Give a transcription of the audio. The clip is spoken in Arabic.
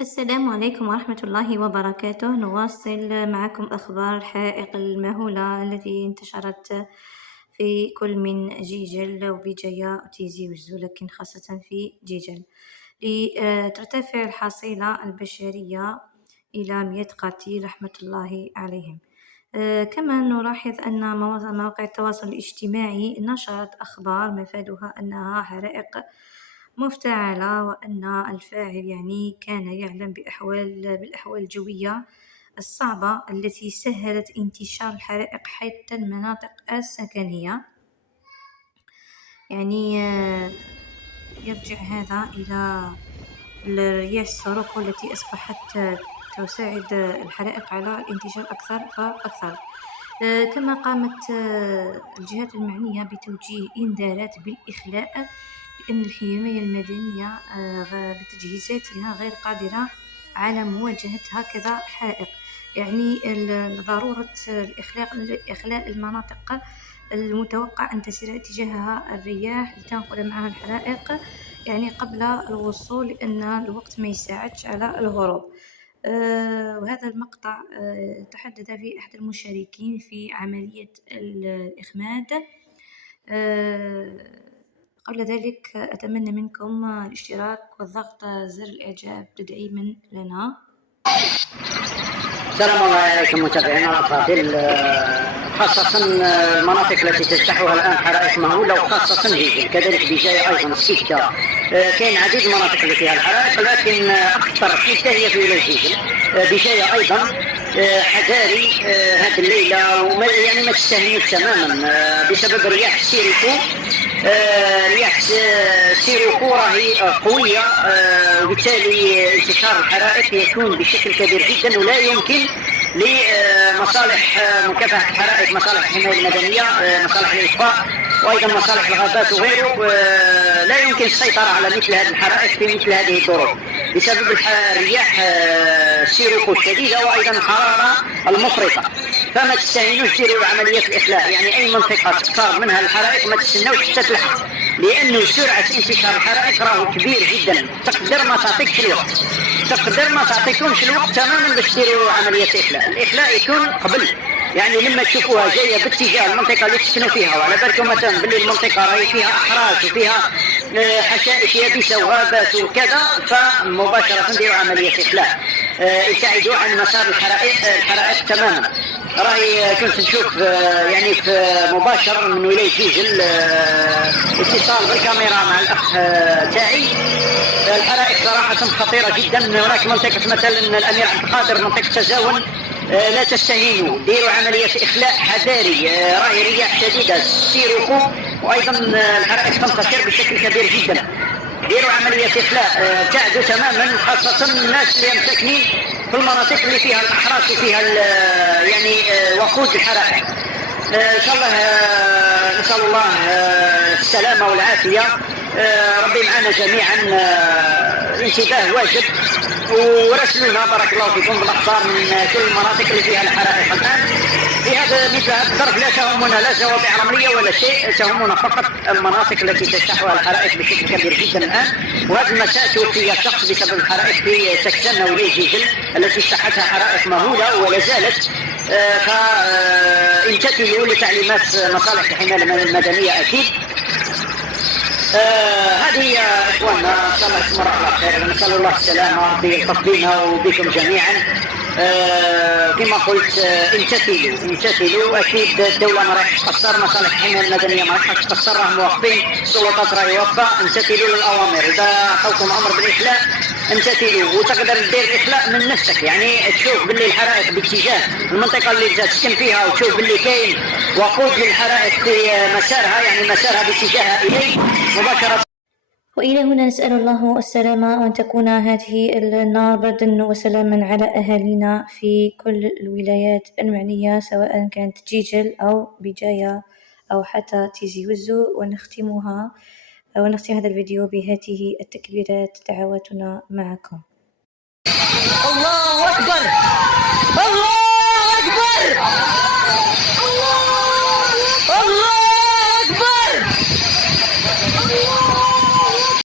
السلام عليكم ورحمة الله وبركاته. نواصل معكم أخبار الحرائق المهولة التي انتشرت في كل من جيجل وبجاية وتيزي وجزو، لكن خاصة في جيجل، لترتفع الحصيلة البشرية إلى 100 قتيل رحمة الله عليهم. كما نلاحظ أن مواقع التواصل الاجتماعي نشرت أخبار مفادها أنها حرائق مفتعلة، وأن الفاعل كان يعلم بالأحوال الجوية الصعبة التي سهلت انتشار الحرائق حتى المناطق السكنية. يرجع هذا إلى الرياح الصاروخ التي أصبحت تساعد الحرائق على الانتشار أكثر فأكثر. كما قامت الجهات المعنية بتوجيه إنذارات بالإخلاء، لأن الحماية المدنية بتجهيزاتها غير قادرة على مواجهة هكذا حرائق. ضرورة إخلاء المناطق المتوقع أن تسير اتجاهها الرياح لتنقل معها الحرائق قبل الوصول، لأن الوقت ما يساعدش على الهروب. وهذا المقطع تحدث فيه أحد المشاركين في عملية الإخماد. قبل ذلك أتمنى منكم الاشتراك والضغط زر الإعجاب تدعيما لنا. السلام عليكم متابعينا الأفاضل، خاصة المناطق التي تجتاحها الآن حرائق مهولة، وخاصة جيجل كذلك بجاية أيضا سكة. كاين عديد المناطق اللي فيها الحرائق، لكن أكثر حتى هي في ولاية جيجل. بجاية أيضا حذاري هذه الليلة، ما تستهينوش تماما بسبب رياح سيريكو. رياح سيريكو راهي قوية، وبالتالي انتشار الحرائق يكون بشكل كبير جدا، ولا يمكن لمصالح مكافحة الحرائق، مصالح الحماية المدنية، مصالح الإطفاء، وأيضا مصالح الغابات وغيره، لا يمكن السيطرة على مثل هذه الحرائق في مثل هذه الظروف بسبب الرياح السيريكو الشديدة، وأيضا الحرارة المفرطة. فما تستهينوش ديروا عملية الإخلاء، أي منطقة تختار منها الحرائق ما تستناوش حتى تلحق، لأنه سرعة انتشار الحرائق راهو كبير جدا، تقدر ما تعطيكش الوقت، تقدر ما تعطيكمش الوقت تماما باش ديروا عملية الإخلاء. الإخلاء يكون قبل، لما تشوفوها جايه باتجاه المنطقه اللي تسكنوا فيها، وعلى بالكم مثلا باللي المنطقه راهي فيها احراش وفيها حشائش يابسه وغابات وكذا، فمباشره نديروا عمليه اخلاء، ابتعدوا عن مسار الحرائق تماما. راهي كنت نشوف في مباشر من ولايه جيجل اتصال بالكاميرا مع الاخ تاعي. الحرائق صراحه خطيره جدا. هناك منطقه مثلا الامير عبد القادر، منطقه تزاون، لا تستهينوا، ديروا عملية إخلاء حذاري. راهي رياح شديدة سيريكو، وأيضا الحرائق تنتشر بشكل كبير جدا. ديروا عملية إخلاء، ابتعدوا تماما، خاصة الناس اللي مساكنين في المناطق اللي فيها الأحراش وفيها وقود الحرائق. إن شاء الله نسأل الله السلامة والعافية. ربي معنا جميعا. انتباه واجب، ورسلونا بارك الله فيكم بالاخبار من كل المناطق اللي فيها الحرائق الان. في هذا مثل هذا الظرف لا تهمنا لا زوابع رمليه ولا شيء، تهمنا فقط المناطق التي تجتاحها الحرائق بشكل كبير جدا الان. وهذا المساء توفي شخص بسبب الحرائق في سكسان ولاية جيجل التي اجتاحتها حرائق مهوله ولا زالت. فامتثلوا لتعليمات مصالح الحماية المدنية اكيد. هذه يا اخواننا، ان شاء الله تمر على خير، نسال الله السلامه ربي يلطف بنا وبكم جميعا. كما قلت، امتثلوا. اكيد الدوله ما راح تقصر، مصالح الحمايه المدنيه ما راح تقصر، راهم موقفين، السلطات راهي واقفه. امتثلوا للاوامر، اذا عطوكم امر بالاخلاء امتثلوا. وتقدر دير الاخلاء من نفسك، تشوف باللي الحرائق باتجاه المنطقه اللي تسكن فيها، وتشوف باللي كاين وقود للحرائق في مسارها، مسارها باتجاهها اليه مباشره. وإلى هنا نسأل الله السلامة، وأن تكون هذه النار بردا وسلاما على أهالينا في كل الولايات المعنية، سواء كانت جيجل أو بجاية أو حتى تيزي وزو. ونختم هذا الفيديو بهذه التكبيرات، دعواتنا معكم. الله أكبر، الله أكبر.